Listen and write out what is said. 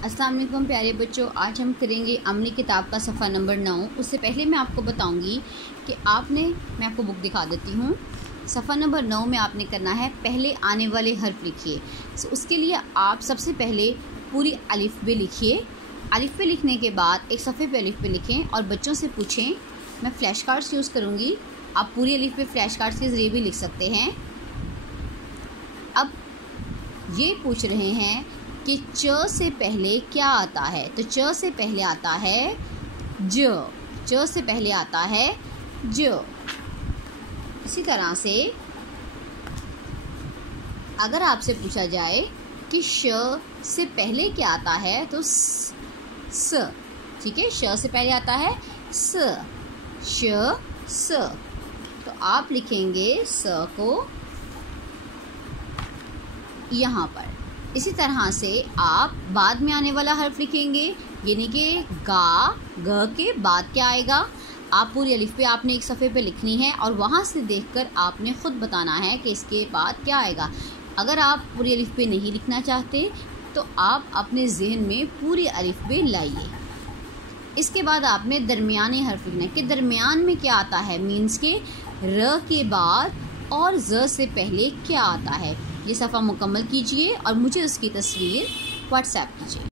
अस्सलाम वालेकुम प्यारे बच्चों, आज हम करेंगे अमली किताब का सफ़ा नंबर 9। उससे पहले मैं आपको बताऊंगी कि मैं आपको बुक दिखा देती हूँ। सफ़ा नंबर 9 में आपने करना है पहले आने वाले हर्फ लिखिए। उसके लिए आप सबसे पहले पूरी अलिफ बे लिखिए। अलिफ बे लिखने के बाद एक सफ़े पे अलिफ बे लिखें और बच्चों से पूछें। मैं फ़्लैश कार्ड्स यूज़ करूँगी, आप पूरी अलिफ बे फ़्लैश कार्ड्स के ज़रिए भी लिख सकते हैं। अब ये पूछ रहे हैं कि च से पहले क्या आता है, तो च से पहले आता है ज। च से पहले आता है ज। इसी तरह से अगर आपसे पूछा जाए कि श से पहले क्या आता है तो स। ठीक है, श से पहले आता है स, श स। तो आप लिखेंगे स को यहाँ पर। इसी तरह से आप बाद में आने वाला हर्फ लिखेंगे, यानी कि गा। ग के बाद क्या आएगा, आप पूरी अलिफ पे आपने एक सफ़े पे लिखनी है और वहाँ से देखकर आपने ख़ुद बताना है कि इसके बाद क्या आएगा। अगर आप पूरी अलिफ पे नहीं लिखना चाहते तो आप अपने जहन में पूरी अलिफ पे लाइए। इसके बाद आपने दरमियानी हर्फ लिखना है कि दरमियान में क्या आता है, मीन्स के र के बाद और ज से पहले क्या आता है। ये सफ़ा मुकम्मल कीजिए और मुझे उसकी तस्वीर व्हाट्सएप कीजिए।